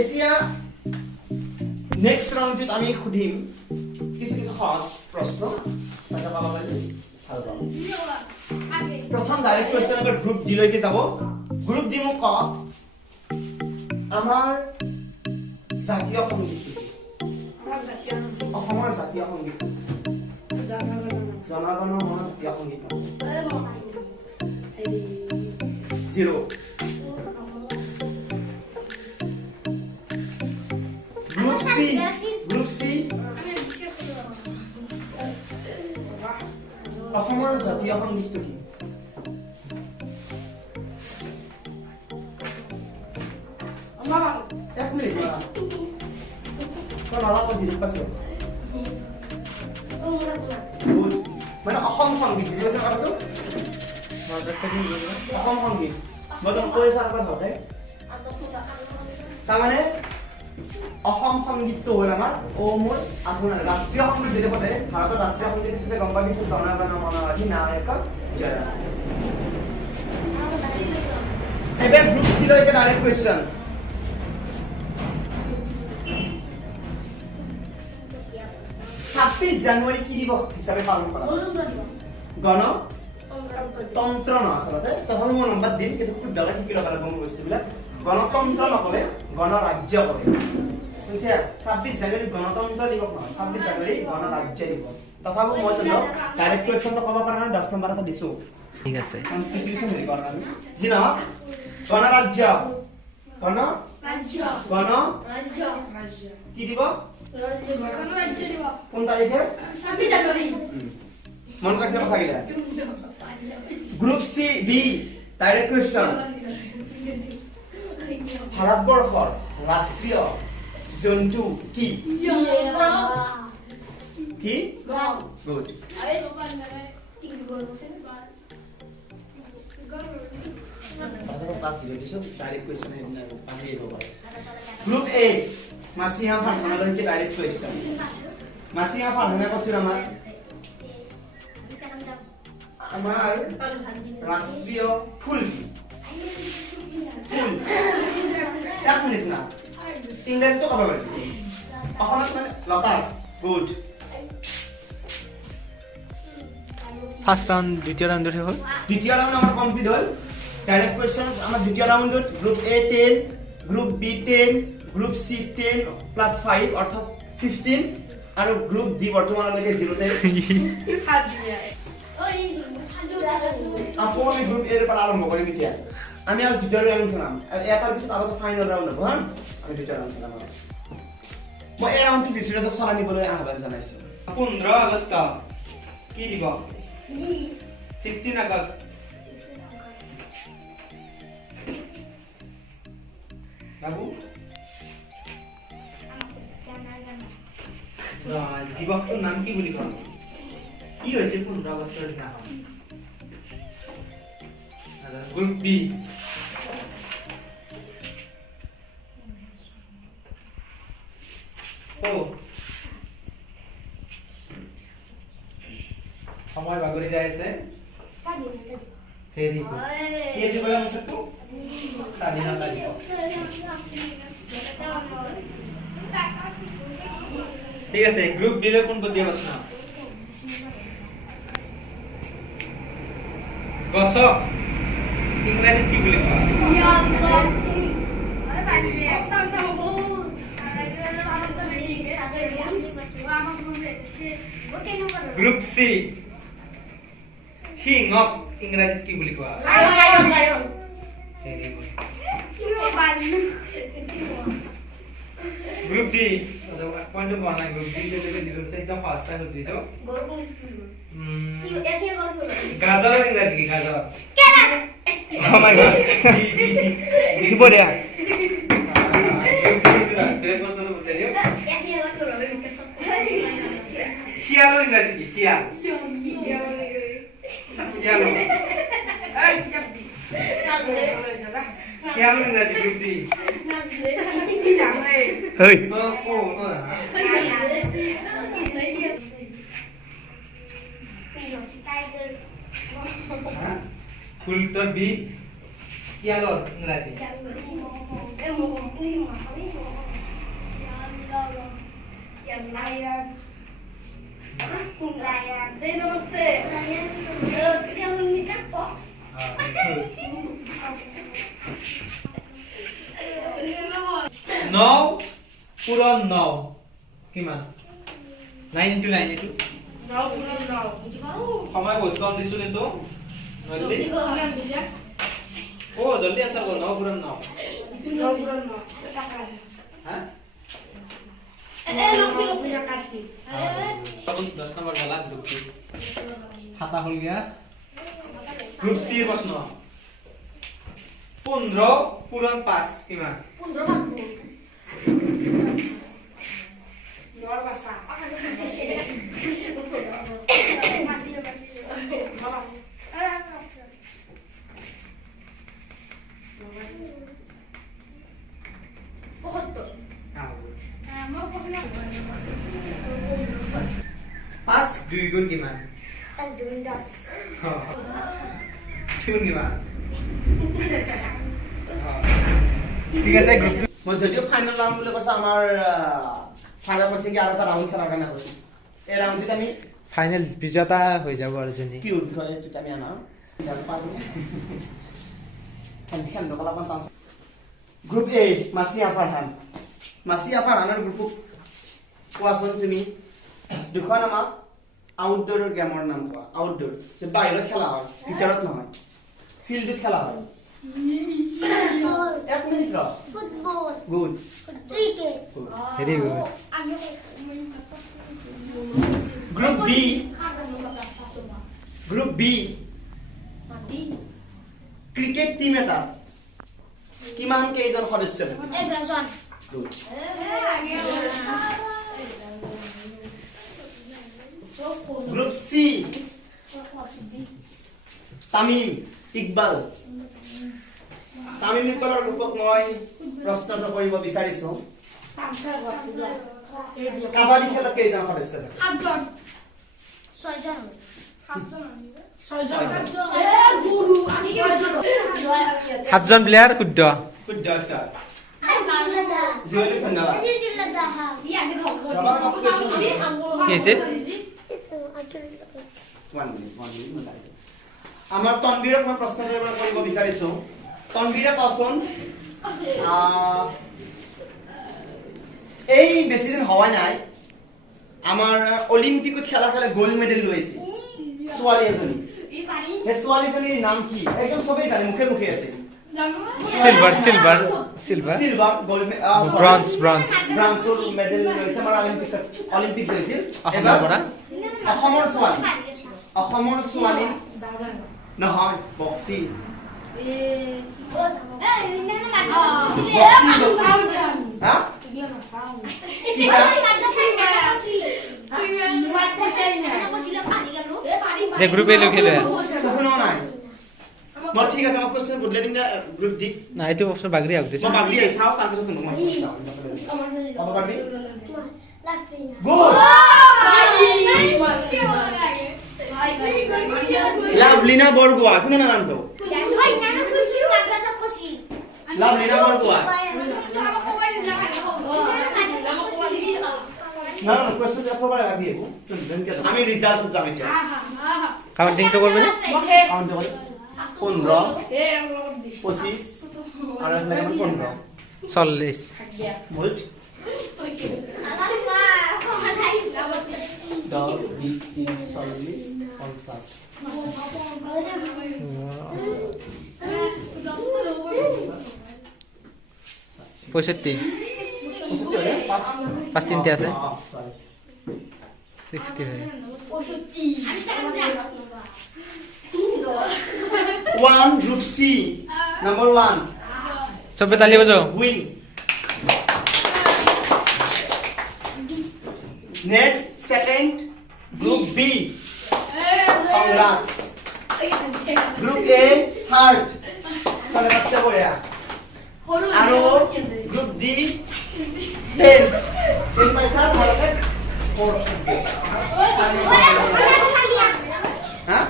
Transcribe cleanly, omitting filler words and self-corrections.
এতিয়া নেক্সট ৰাউণ্ডত আমি খুদিম কিছু খাস প্ৰশ্ন তাকে পাব লাগে ভাল পাব প্ৰথম ডাইৰেক্ট কোৱেশ্চন এবাৰ গ্ৰুপ ডি লৈকে যাব গ্ৰুপ ডি মোক ক আমাৰ জাতীয় সংগীত অসমৰ জাতীয় সংগীত জনগণ মন জাতীয় সংগীত 0 Group C অসমৰ জাতীয় সংগীতটো কি এক মিনিট তোৰ নালা কৈছিল পাছে মানে অসম সংগীত বুজিছে কথাটো অসম সংগীত মই তোমাক কৈ আছো আগত হতে তাৰমানে অসম সংগীতটো হ'ল আমাৰ মোৰ আপোনাৰ ৰাষ্ট্ৰীয় সংগীত যেটা পতে ভাৰতৰ ৰাষ্ট্ৰীয় সংগীত যেটা গম পাবি জনগণ মন অধিনায়ক জয় এবাৰ গ্ৰুপ সি লৈ এটা ডাইৰেক্ট কোৱেশ্চন 26 জানুৱাৰী কি দিবস হিচাপে পালন কৰা গণতন্ত্ৰ ন আচলতে তথাপি মই নম্বৰ দিম কিন্তু খুব বেলা কি লগা লাগব বস্তুবিলাক গণতন্ত্ৰ নকলে গণৰাজ্য কৰে বুঝছে 26 জানুৱাৰী গণতন্ত্ৰ দিবস নহয় 26 জানুৱাৰী গণৰাজ্য দিবস তথাপি মই তোমাক ডাইৰেক্ট কোৱেশ্চনটো ক'ব পৰা নাই 10 নম্বৰ এটা দিছো ঠিক আছে কনস্টিটিউশন হেৰি কৰা আমি জি না গণৰাজ্য গণৰাজ্য কি দিবস গণৰাজ্য দিবস কোন তাৰিখে 26 জানুৱাৰী মন ৰাখিব থাকিলা গ্ৰুপ সি বি ডাইৰেক্ট কোৱেশ্চন ভাৰতবৰ্ষৰ ৰাষ্ট্ৰীয় জন্তু কি কি গুড গ্ৰুপ এ মাসিহা ফানহালৈ কি ডাইৰেক্ট কোৱেশ্চন মাসিহা ফানহানে কৈছিল আমাৰ ৰাষ্ট্ৰীয় ফুল কি ফুল এক মিনিট না ইংৰাজীটো ক'ব পাৰি অসমত মানে লতাছ গুড ফাৰ্স্ট ৰাউন্ড দ্বিতীয় ৰাউন্ডত হল দ্বিতীয় ৰাউন্ড আমাৰ কমপ্লিট হল ডাইৰেক্ট কোৱেশ্চন আমাৰ দ্বিতীয় ৰাউন্ডত group A 10 group B 10 group C 10 plus 5 অৰ্থাৎ 15 আৰু গ্ৰুপ ডি বৰ্তমানলৈকে 0 তে আপো আমি গ্ৰুপ এ ৰ পৰা আৰম্ভ কৰিম এতিয়া আমি আৰু দ্বিতীয় ৰাউন্ড খেলাম আৰু এটাৰ পিছত আৰু ফাইনাল ৰাউন্ড হ'ব হন আমি দ্বিতীয় ৰাউন্ড খেলাম মই এই ৰাউন্ডটো ডিস্ট্ৰিক্টৰ চালানিবলৈ আহ্বান জনাইছো 15 আগষ্ট কি দিব 16 আগষ্ট বাবু দিৱসটোৰ নাম কি বুলি কয় কি হৈছে 15 আগষ্টৰ দিনাখন গ্ৰুপ বি সময় বাগৰি যায় আছে ভেৰি গুড কি দিব লাগে স্বাধীনতা দিৱস ঠিক আছে গ্ৰুপ বি ৰ কোন পদ্য প্ৰশ্ন গছক ইংৰাজীত কি বুলি কয় গ্ৰুপ সি সিংহক ইংৰাজীত কি বুলি কোৱা গ্ৰুপ ডি পইণ্ট পোৱা নাই গ্ৰুপ ডি লৈকে দিলো একদম ফাৰ্ষ্ট টাইম দিছো গাজৰ ইংৰাজী কি গাজৰ ও মাই গড দিব দিয়া খিয়াল ইংৰাজী কি খিয়াল খিয়াল ইংৰাজী গ্ৰুপ ডি হেই ফুল তো বি ইয়ালৰ ইংৰাজী নৌ পূৰণ নৌ কিমান 9 into 9 এইটো সময় বহুত কম দিছো কিন্তু জলদি ও জলদি আনসার করো নৌ পূরণ নৌ হ্যাঁ তখন 10 নম্বর বলা গ্রুপ সি খাতা হল গিয়া গ্রুপ সি প্রশ্ন 15 পূরণ 5 কিমান 15 নর ভাষা পাঁচ দুই গুণ কিমান 5 2 10 কিমান কিমান ঠিক আছে গ্ৰুপ মই যদিও ফাইনাল ৰাউন্ড বুলি কৈছে আমাৰ সাৰা কৈছে কি আৰু এটা ৰাউন্ড খেলাৰ কাৰণে কৈছে এই ৰাউন্ডত আমি ফাইনাল বিজেতা হৈ যাব আৰু জনী কি বিষয়ে এটা আমি আনাম জান পাবো খেল নকলা পান টান গ্ৰুপ এ মাসিয়া ফাৰহানৰ গ্ৰুপ কোৱাচোন তুমি দুখন আমাৰ আউটডোৰ গেমৰ নাম কোৱা আউটডোৰ যে বাহিৰত খেলা হয় ভিতৰত নহয় ফিল্ডত খেলা হয় এক মিনিট ৰ football good cricket very good group B cricket team এটা কিমান কেইজন সদস্য 11 জন good group C Tamim Iqbal ইকবালৰ গ্ৰুপক মই প্ৰশ্ন কৰিব বিচাৰিছো কাবাডী খেলত কেইজন সদস্য থাকে 7 জন 6 জন 6 জন গুরু আমি 7জন প্লেয়াৰ শুদ্ধ শুদ্ধ জিঅ'লি ধন্যবাদ কি হৈছে আমাৰ তনবীৰক মই প্ৰশ্ন কৰিব বিচাৰিছো তনবীৰে কোৱাচোন এই বেছি দিন হোৱা নাই আমাৰ অলিম্পিকত খেলা গোল্ড মেডেল লৈছে ছোৱালী এজনী এই ছোৱালীজনীৰ নাম কি একদম সবেই জানে মুখে মুখে আছে সিলভাৰ গোল্ড ব্ৰঞ্জ মেডেল লৈছে আমাৰ অলিম্পিক লৈছিল অসমৰ পৰা অসমৰ ছোৱালী নহয় বক্সিং গ্ৰুপে লৈ খেলে মই ঠিক আছে মই কোশ্চেন বদলাই দিম না গ্ৰুপ ডি না এইটো অপচন বাগৰি আউট দিছে মই বাগৰি চাও তাৰ পিছত মই চাও পাবি লাভলিনা বৰগোৱা কোন নামটো লাভলিনা বৰগোৱা না কোশ্চেন পেপাৰ লাগি আমি ৰিজাল্ট যাম এতিয়া কাউন্টিংটো কৰবে নে কাউন্ট কৰি 15 25 আৰু এনে 15 40 ভোল্ট 10 20 30 40 50 65 পাঁচ তিনটে আছে 65 1 group C number 1 চবে তালি বাজাও win next second group B congrats group A third তাহলে বাচ্চা বয়া আৰু group D 10 পয়সা ভালো 4 হ্যাঁ